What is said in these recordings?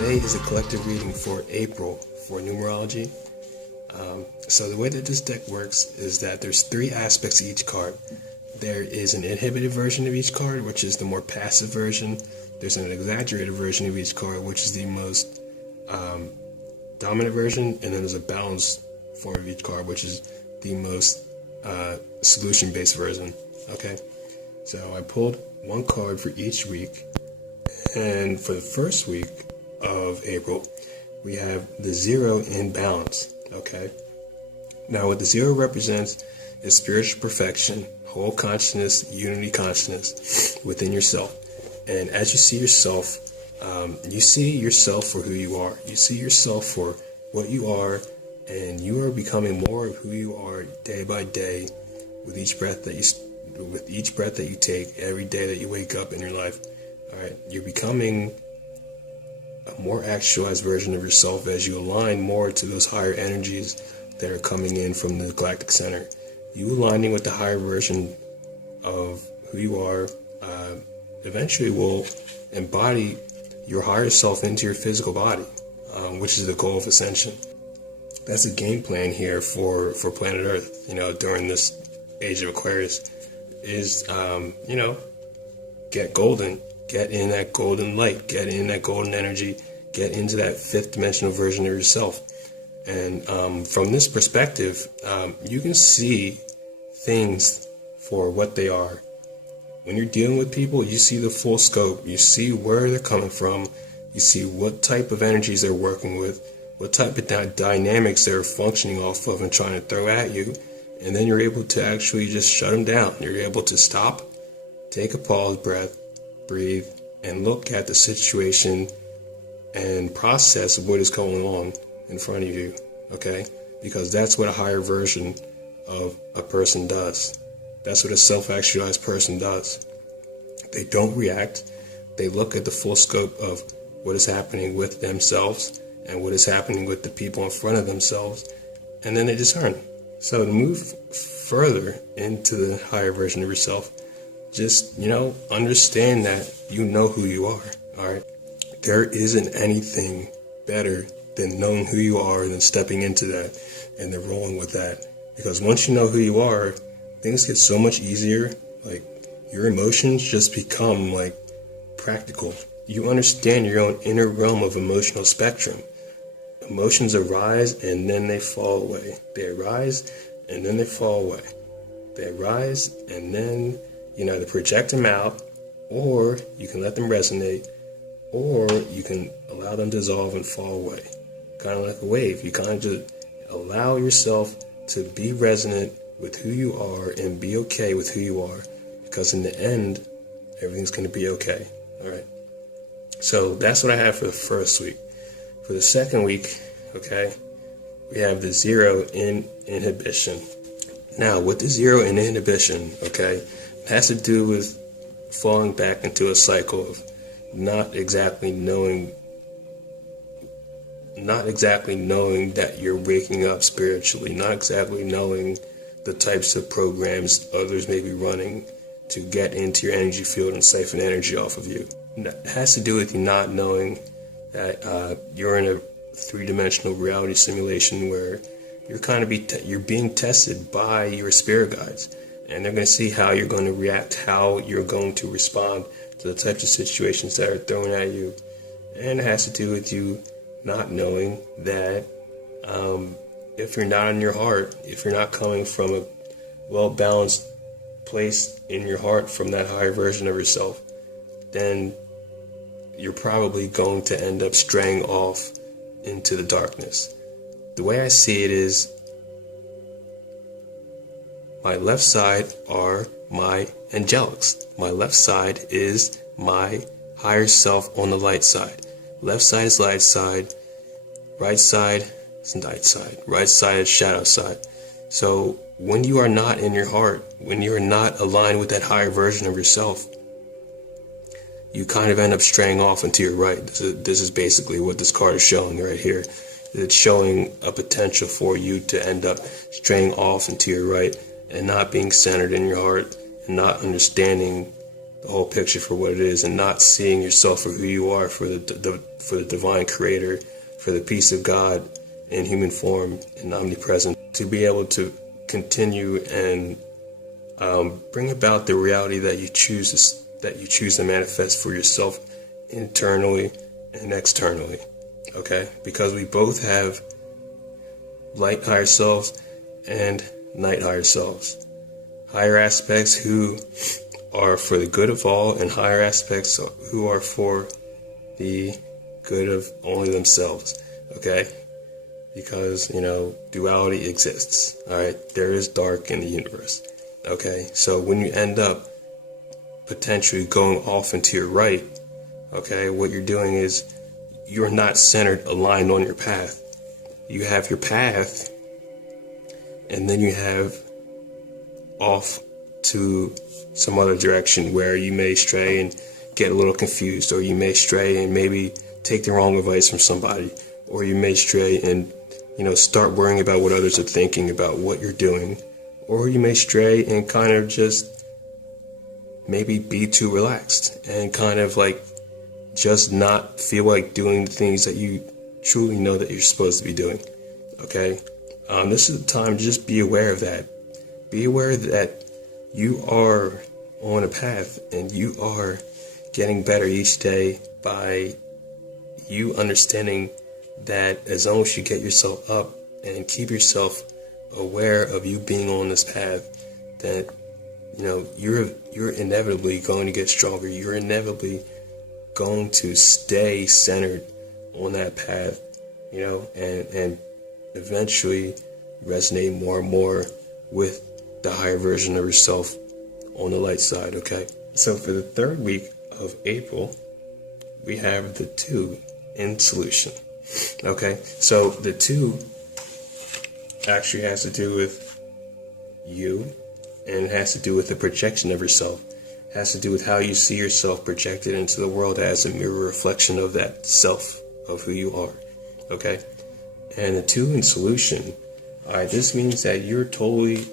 Today is a collective reading for April for Numerology. So the way that this deck works is that there's three aspects to each card. There is an inhibited version of each card, which is the more passive version. There's an exaggerated version of each card, which is the most dominant version. And then there's a balanced form of each card, which is the most solution-based version. Okay, so I pulled one card for each week. And for the first week of April, we have the 0 in balance. Okay, now what the 0 represents is spiritual perfection, whole consciousness, unity consciousness within yourself. And as you see yourself for who you are. You see yourself for what you are, and you are becoming more of who you are day by day with each breath that you take, every day that you wake up in your life. All right, you're becoming a more actualized version of yourself as you align more to those higher energies that are coming in from the galactic center. You aligning with the higher version of who you are eventually will embody your higher self into your physical body, which is the goal of ascension. That's the game plan here for planet Earth, during this age of Aquarius, is, get golden. Get in that golden light, get in that golden energy, get into that fifth dimensional version of yourself. And from this perspective, you can see things for what they are. When you're dealing with people, you see the full scope. You see where they're coming from. You see what type of energies they're working with, what type of dynamics they're functioning off of and trying to throw at you. And then you're able to actually just shut them down. You're able to stop, take a pause breath, breathe, and look at the situation and process what is going on in front of you, okay? Because that's what a higher version of a person does. That's what a self-actualized person does. They don't react. They look at the full scope of what is happening with themselves and what is happening with the people in front of themselves, and then they discern. So to move further into the higher version of yourself, just, understand that you know who you are, all right? There isn't anything better than knowing who you are and then stepping into that and then rolling with that. Because once you know who you are, things get so much easier. Like, your emotions just become, practical. You understand your own inner realm of emotional spectrum. Emotions arise and then they fall away. They arise and then they fall away. They arise and then you can either project them out, or you can let them resonate, or you can allow them to dissolve and fall away. Kind of like a wave. You kind of just allow yourself to be resonant with who you are and be okay with who you are, because in the end, everything's going to be okay. All right. So that's what I have for the first week. For the second week, okay, we have the 0 in inhibition. Now, with the 0 in inhibition, okay, has to do with falling back into a cycle of not exactly knowing that you're waking up spiritually, not exactly knowing the types of programs others may be running to get into your energy field and siphon energy off of you. It has to do with you not knowing that you're in a three-dimensional reality simulation where you're being tested by your spirit guides. And they're going to see how you're going to react, how you're going to respond to the types of situations that are thrown at you. And it has to do with you not knowing that if you're not in your heart, if you're not coming from a well-balanced place in your heart from that higher version of yourself, then you're probably going to end up straying off into the darkness. The way I see it is, my left side are my angelics. My left side is my higher self on the light side. Left side is light side. Right side is night side. Right side is shadow side. So when you are not in your heart, when you are not aligned with that higher version of yourself, you kind of end up straying off into your right. This is basically what this card is showing right here. It's showing a potential for you to end up straying off into your right and not being centered in your heart and not understanding the whole picture for what it is, and not seeing yourself for who you are, for the divine creator, for the peace of God in human form and omnipresent, to be able to continue and bring about the reality that you choose to manifest for yourself internally and externally. Okay, because we both have light higher selves and night higher selves. Higher aspects who are for the good of all, and higher aspects who are for the good of only themselves. Okay, because duality exists. All right, there is dark in the universe. Okay, so when you end up potentially going off into your right, okay, what you're doing is you're not centered, aligned on your path. You have your path, and then you have off to some other direction where you may stray and get a little confused, or you may stray and maybe take the wrong advice from somebody, or you may stray and start worrying about what others are thinking about what you're doing, or you may stray and kind of just maybe be too relaxed and kind of like just not feel like doing the things that you truly know that you're supposed to be doing. Okay, this is the time to just be aware of that. Be aware that you are on a path and you are getting better each day by you understanding that as long as you get yourself up and keep yourself aware of you being on this path, that you're inevitably going to get stronger. You're inevitably going to stay centered on that path, and eventually resonate more and more with the higher version of yourself on the light side. Okay, so for the third week of April, we have the 2 in solution. Okay, so the 2 actually has to do with you, and it has to do with the projection of yourself. It has to do with how you see yourself projected into the world as a mirror reflection of that self, of who you are. Okay, and the 2 in solution, all right, this means that you're totally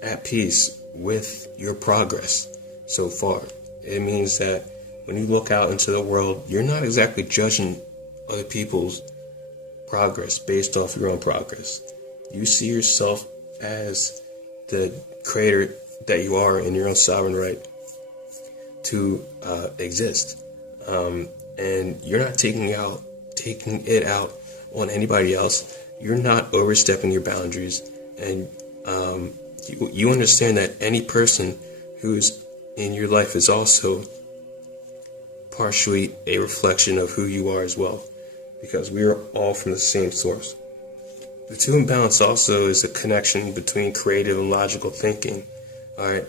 at peace with your progress so far. It means that when you look out into the world, you're not exactly judging other people's progress based off your own progress. You see yourself as the creator that you are in your own sovereign right to exist. And you're not taking it out on anybody else. You're not overstepping your boundaries. And you understand that any person who's in your life is also partially a reflection of who you are as well, because we are all from the same source. The 2 in balance also is a connection between creative and logical thinking. All right,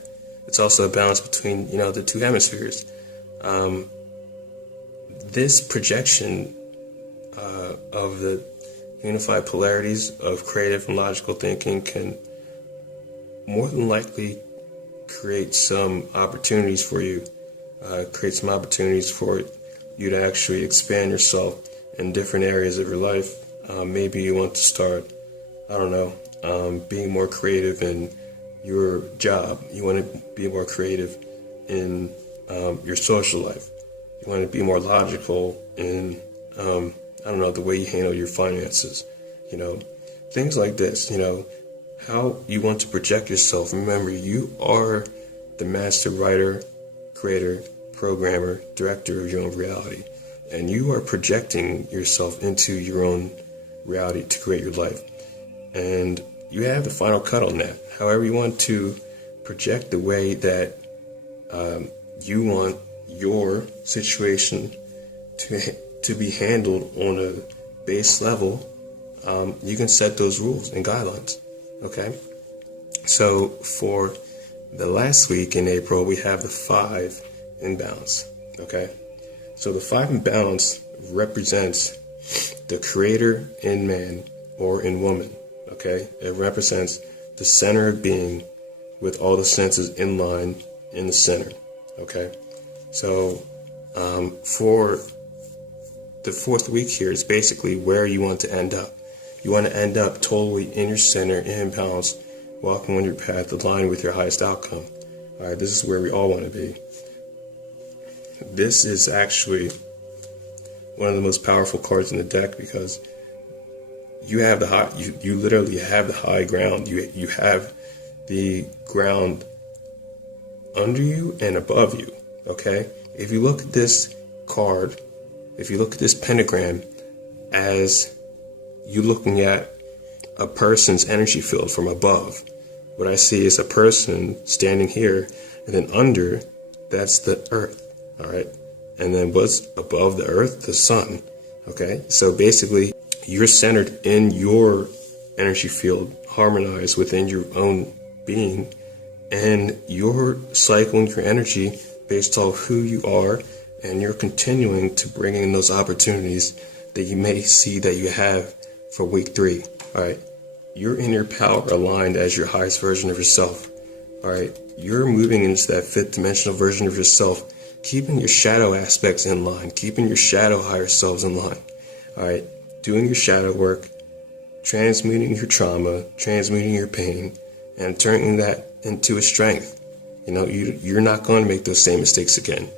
it's also a balance between the 2 hemispheres. This projection of the unified polarities of creative and logical thinking can more than likely create some opportunities for you. Create some opportunities for you to actually expand yourself in different areas of your life. Maybe you want to start, being more creative in your job. You want to be more creative in your social life. You want to be more logical in, the way you handle your finances. Things like this, how you want to project yourself. Remember, you are the master writer, creator, programmer, director of your own reality. And you are projecting yourself into your own reality to create your life. And you have the final cut on that. However you want to project the way that you want your situation to be handled on a base level, you can set those rules and guidelines. Okay? So for the last week in April, we have the 5 in balance. Okay? So the 5 in balance represents the creator in man or in woman. Okay? It represents the center of being with all the senses in line in the center. Okay? So for the 4th week here is basically where you want to end up. You want to end up totally in your center, in balance, walking on your path aligned with your highest outcome. All right, this is where we all want to be. This is actually one of the most powerful cards in the deck because you have the high, you literally have the high ground. You have the ground under you and above you. Okay, if you look at this card, if you look at this pentagram as you looking at a person's energy field from above, what I see is a person standing here, and then under, that's the earth. All right, and then what's above the earth? The sun. Okay, so basically you're centered in your energy field, harmonized within your own being, and you're cycling your energy based off who you are, and you're continuing to bring in those opportunities that you may see that you have for week 3. All right, you're in your power aligned as your highest version of yourself. All right, you're moving into that 5th dimensional version of yourself, keeping your shadow aspects in line, keeping your shadow higher selves in line. All right, doing your shadow work, transmuting your trauma, transmuting your pain, and turning that into a strength. You know, you're not going to make those same mistakes again.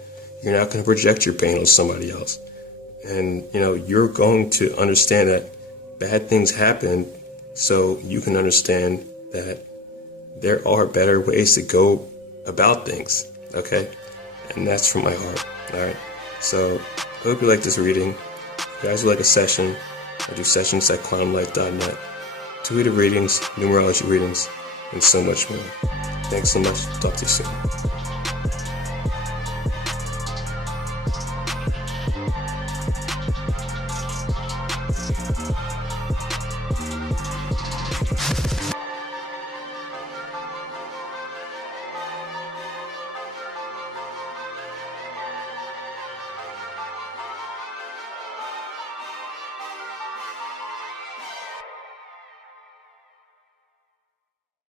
You're not going to project your pain on somebody else. And, you know, you're going to understand that bad things happen so you can understand that there are better ways to go about things, okay? And that's from my heart, all right? So I hope you like this reading. If you guys would like a session, I do sessions at quantumlight.net. Intuitive readings, numerology readings, and so much more. Thanks so much. Talk to you soon.